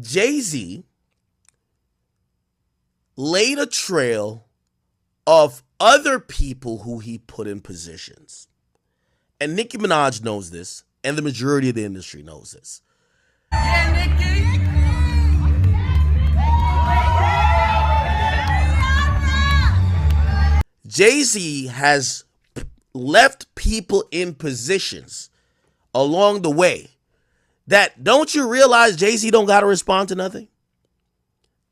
Jay-Z laid a trail of other people who he put in positions. And Nicki Minaj knows this, and the majority of the industry knows this. Yeah, Nicki! Jay-Z has left people in positions along the way that, don't you realize Jay-Z don't gotta respond to nothing?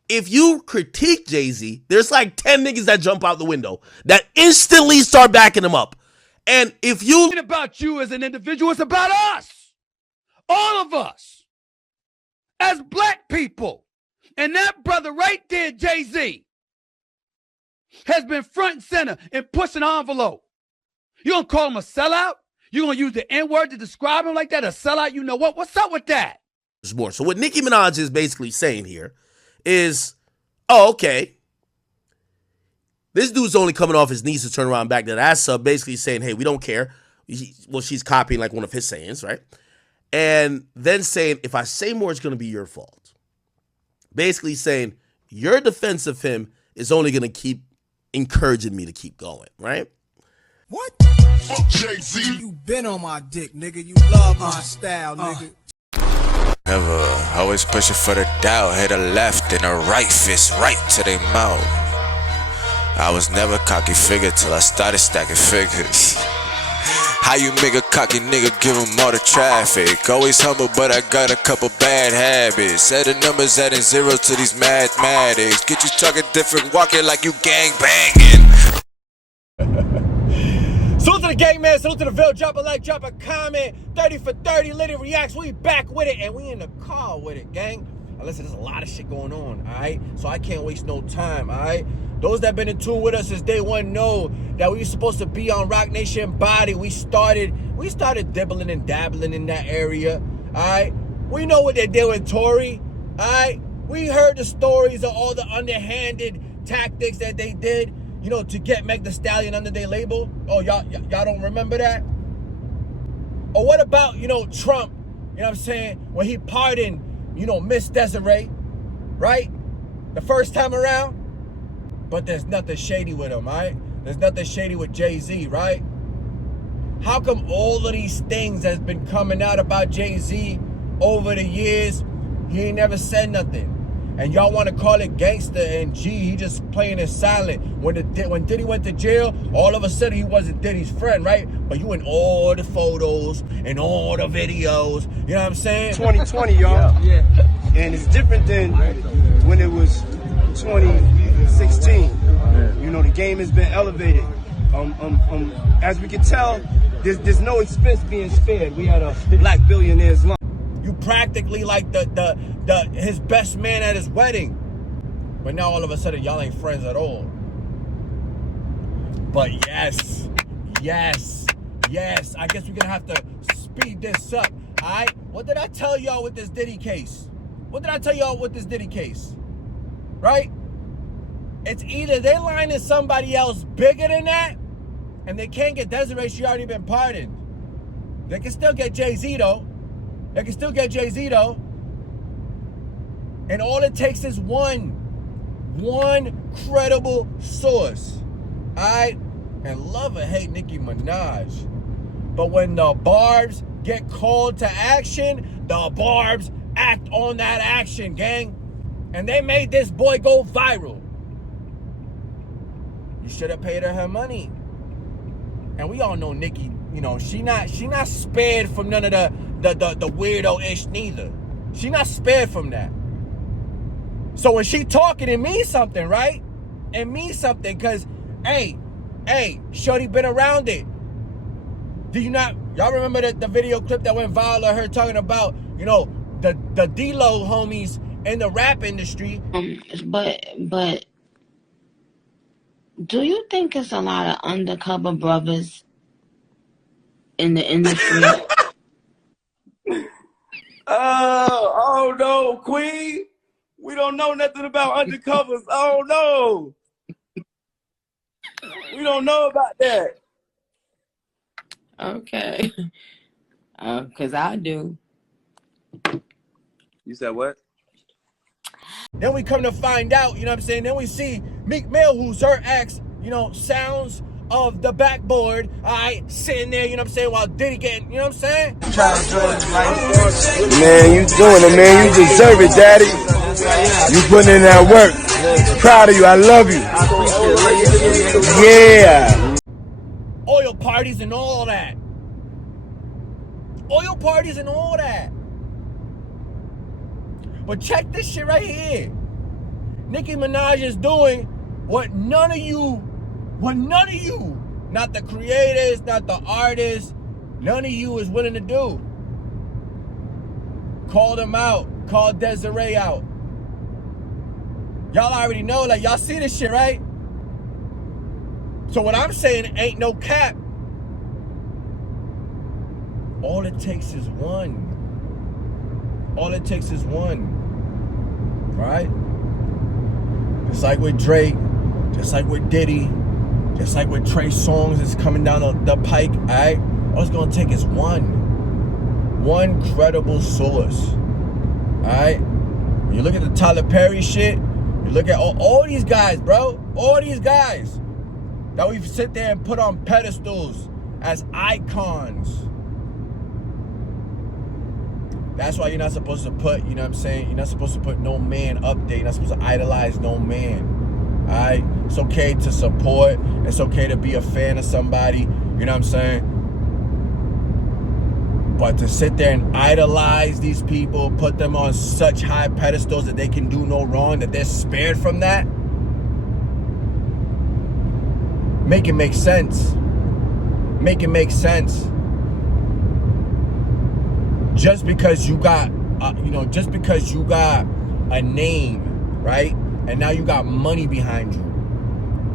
If you critique Jay-Z, there's like 10 niggas that jump out the window that instantly start backing him up. And if you... It's about you as an individual, it's about us. All of us. As black people. And that brother right there, Jay-Z, has been front and center and pushing the envelope. You gonna call him a sellout? You gonna use the N-word to describe him like that? A sellout? You know what? What's up with that? There's more. So what Nicki Minaj is basically saying here is, oh, okay, this dude's only coming off his knees to turn around back to that sub, basically saying, hey, we don't care. Well, she's copying like one of his sayings, right? And then saying, if I say more, it's going to be your fault. Basically saying, your defense of him is only going to keep encouraging me to keep going, right? What? Fuck Jay-Z. You been on my dick, nigga. You love my style, nigga. Never, always pushing for the doubt. Hit a left and a right fist right to their mouth. I was never cocky figure till I started stacking figures. How you make a cocky nigga give him all the traffic? Always humble, but I got a couple bad habits. Set the numbers adding zeros to these mathematics. Get you talking different, walking like you gang banging. Salute to the gang, man. Salute to the Ville. Drop a like, drop a comment. 30 for 30, Litty Reacts. We back with it, and we in the car with it, gang. Now, listen, there's a lot of shit going on, all right? So I can't waste no time, all right? Those that been in tune with us since day one know that we were supposed to be on Rock Nation Body. We started dibbling and dabbling in that area, all right? We know what they did with Tory, all right? We heard the stories of all the underhanded tactics that they did, you know, to get Meg Thee Stallion under their label. Oh, y'all don't remember that? Or what about, you know, Trump, you know what I'm saying, when he pardoned, you know, Miss Desiree, right? The first time around. But there's nothing shady with him, right? There's nothing shady with Jay-Z, right? How come all of these things that's been coming out about Jay-Z over the years, he ain't never said nothing? And y'all want to call it gangster and G, he just playing it silent. When Diddy went to jail, all of a sudden he wasn't Diddy's friend, right? But you in all the photos and all the videos, you know what I'm saying? 2020, y'all. Yeah. And it's different than when it was 2016. You know, the game has been elevated. As we can tell, there's no expense being spared. We had a black billionaire's lunch. You practically like his best man at his wedding. But now all of a sudden y'all ain't friends at all. But yes, I guess we're gonna have to speed this up. Alright? What did I tell y'all with this Diddy case? Right? It's either they lining somebody else bigger than that, and they can't get Desiree, she already been pardoned. They can still get Jay-Z though. And all it takes is one credible source. Alright? And love or hate Nicki Minaj. But when the Barbs get called to action, the Barbs act on that action, gang. And they made this boy go viral. You should have paid her money. And we all know Nicki, you know, she not spared from none of the weirdo-ish neither. She not spared from that. So when she talking, it means something, right? It means something, because, hey, shorty been around it. Do you not, y'all remember the video clip that went viral of her talking about, you know, the D-Lo homies in the rap industry? But do you think it's a lot of undercover brothers in the industry? Oh no, Queen. We don't know nothing about undercovers. Oh no. We don't know about that. Okay. Because I do. You said what? Then we come to find out, you know what I'm saying? Then we see Meek Mill, who's her ex, you know, sounds of the backboard, all right, sitting there, you know what I'm saying, while Diddy getting, you know what I'm saying? Man, you doing it, man. You deserve it, daddy. You putting in that work. Proud of you. I love you. Yeah. Oil parties and all that. Oil parties and all that. But check this shit right here. Nicki Minaj is doing what none of you, not the creators, not the artists, none of you is willing to do. Call them out. Call Desiree out. Y'all already know, like, y'all see this shit, right? So what I'm saying ain't no cap. All it takes is one. All it takes is one. Right? Just like with Drake, just like with Diddy, just like with Trey Songz is coming down the pike, all right? All it's gonna take is one credible source, all right? When you look at the Tyler Perry shit, you look at all these guys, bro, all these guys that we sit there and put on pedestals as icons. That's why you're not supposed to put, you know what I'm saying? You're not supposed to put no man up there. You're not supposed to idolize no man. All right? It's okay to support. It's okay to be a fan of somebody. You know what I'm saying? But to sit there and idolize these people, put them on such high pedestals that they can do no wrong, that they're spared from that, make it make sense. Make it make sense. Just because you got, just because you got a name, right? And now you got money behind you.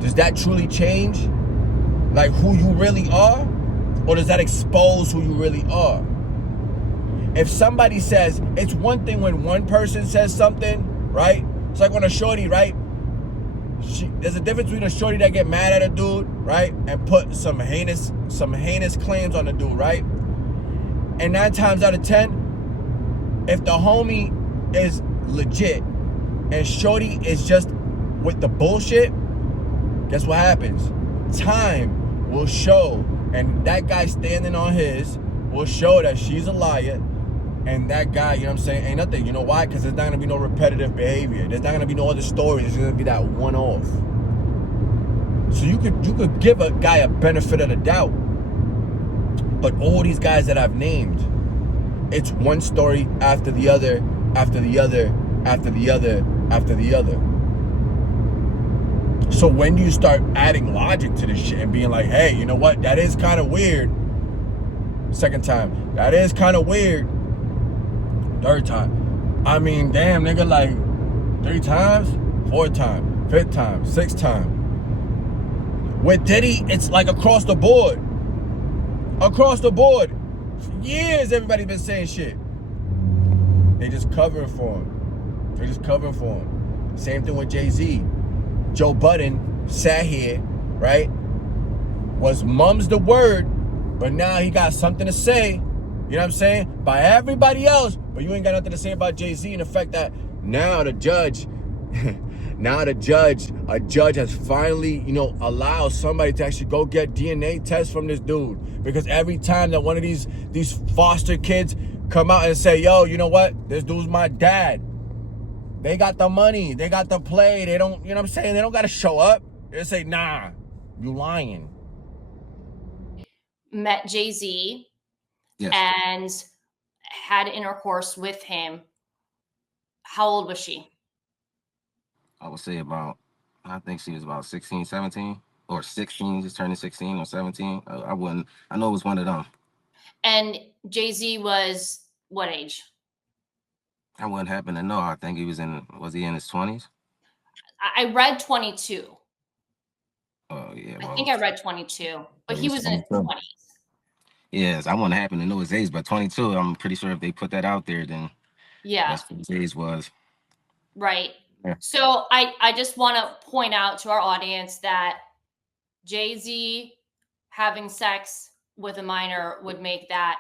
Does that truly change, like, who you really are? Or does that expose who you really are? If somebody says, it's one thing when one person says something, right? It's like when a shorty, right? There's a difference between a shorty that get mad at a dude, right? And put some heinous claims on the dude, right? And 9 times out of 10, if the homie is legit and shorty is just with the bullshit, guess what happens? Time will show, and that guy standing on his will show that she's a liar, and that guy, you know what I'm saying, ain't nothing. You know why? Because there's not going to be no repetitive behavior. There's not going to be no other stories. There's going to be that one-off. So you could give a guy a benefit of the doubt. But all these guys that I've named, it's one story after the other, after the other, after the other, after the other. So when do you start adding logic to this shit and being like, hey, you know what? That is kind of weird. Second time. That is kind of weird. Third time. I mean, damn, nigga, like 3 times, 4 times, 5th time, 6th time. With Diddy, it's like across the board. Across the board. For years, everybody's been saying shit. They just covering for him. They just covering for him. Same thing with Jay-Z. Joe Budden sat here, right? Was mum's the word, but now he got something to say, you know what I'm saying? By everybody else, but you ain't got nothing to say about Jay-Z and the fact that now the judge, a judge has finally, you know, allowed somebody to actually go get DNA tests from this dude. Because every time that one of these foster kids come out and say, yo, you know what? This dude's my dad. They got the money. They got the play. They don't, you know what I'm saying? They don't got to show up. They say, nah, you lying. Met Jay-Z, Yes. and had intercourse with him. How old was she? I would say I think she was about 16, 17, or 16, just turning 16 or 17. I know it was one of them. And Jay-Z was what age? I wouldn't happen to know. I think was he in his 20s? I read 22. Oh, yeah. I think I read 22, but he was in his 20s. Yes, I wouldn't happen to know his age, but 22, I'm pretty sure if they put that out there, then yeah, that's what his age was. Right. Yeah. So I just want to point out to our audience that Jay-Z having sex with a minor would make that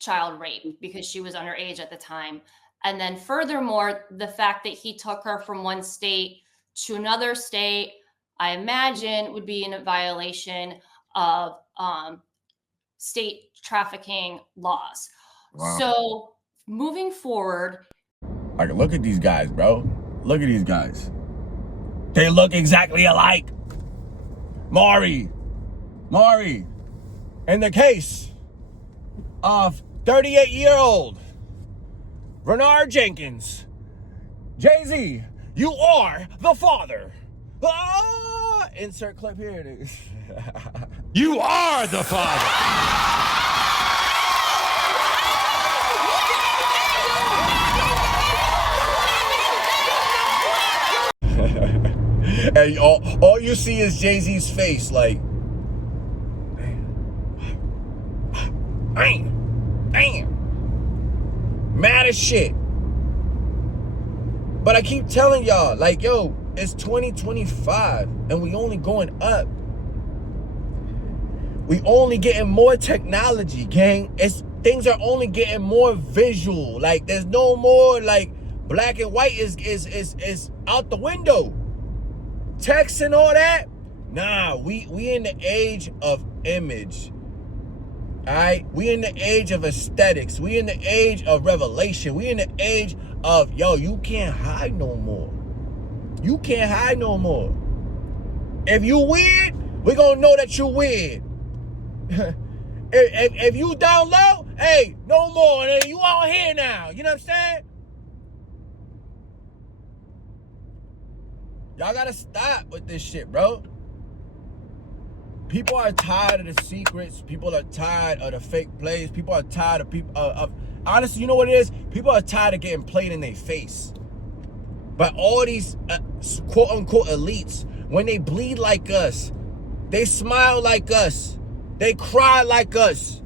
child rape because she was underage at the time. And then furthermore, the fact that he took her from one state to another state, I imagine would be in a violation of state trafficking laws. Wow. So moving forward. Like, look at these guys, bro. Look at these guys. They look exactly alike. Maury. In the case of 38-year-old Renard Jenkins, Jay-Z, you are the father. Ah! Insert clip here it is. You are the father. And all you see is Jay-Z's face, like, damn, mad as shit. But I keep telling y'all, like, yo, it's 2025 and we only going up. We only getting more technology, gang. Things are only getting more visual. Like, there's no more, like, black and white is out the window. Text and all that, nah, we in the age of image. All right, we in the age of aesthetics. We in the age of revelation. We in the age of, yo, you can't hide no more. You can't hide no more. If you weird, we gonna know that you weird. if you down low, hey, no more. And you out here now. You know what I'm saying? Y'all gotta stop with this shit, bro. People are tired of the secrets. People are tired of the fake plays. People are tired of people honestly, you know what it is? People are tired of getting played in their face. But all these quote unquote elites, when they bleed like us, they smile like us, they cry like us.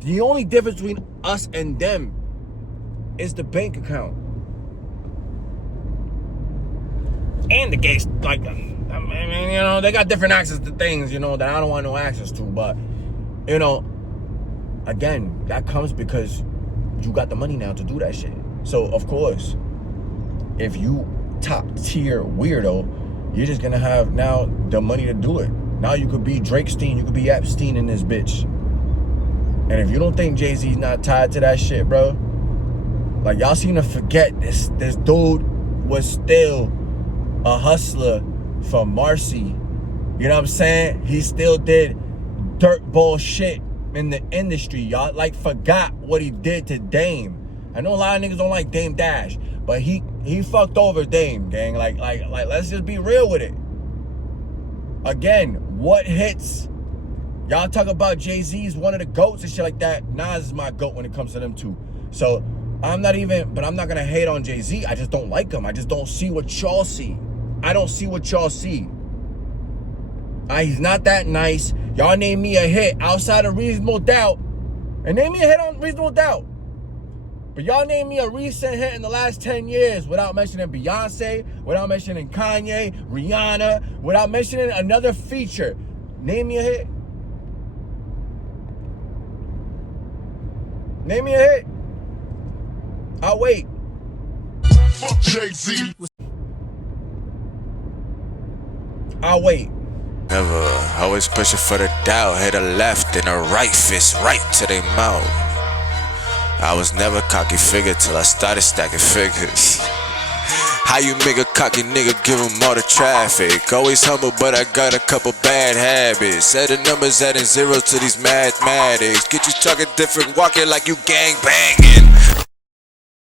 The only difference between us and them is the bank account. And the gays, like, I mean, you know, they got different access to things, you know, that I don't want no access to. But, you know, again, that comes because you got the money now to do that shit. So, of course, if you top tier weirdo, you're just gonna have now the money to do it. Now you could be Drakestein, you could be Epstein in this bitch. And if you don't think Jay-Z's not tied to that shit, bro, like, y'all seem to forget this dude was still a hustler for Marcy. You know what I'm saying? He still did dirtball shit in the industry. Y'all like forgot what he did to Dame. I know a lot of niggas don't like Dame Dash, but he fucked over Dame, gang. Like let's just be real with it. Again, what hits? Y'all talk about Jay-Z's one of the GOATs and shit like that. Nas is my GOAT when it comes to them two. So I'm not gonna hate on Jay-Z. I just don't like him. I just don't see what y'all see. I don't see what y'all see. He's not that nice. Y'all name me a hit outside of Reasonable Doubt. And name me a hit on Reasonable Doubt. But y'all name me a recent hit in the last 10 years without mentioning Beyonce, without mentioning Kanye, Rihanna, without mentioning another feature. Name me a hit. Name me a hit. I'll wait. Fuck Jay-Z. I'll wait. Never, always pushing for the doubt. Hit a left and a right fist right to their mouth. I was never cocky figure till I started stacking figures. How you make a cocky nigga give him all the traffic? Always humble, but I got a couple bad habits. Adding numbers, adding zeros to these mathematics. Get you talking different, walking like you gang banging.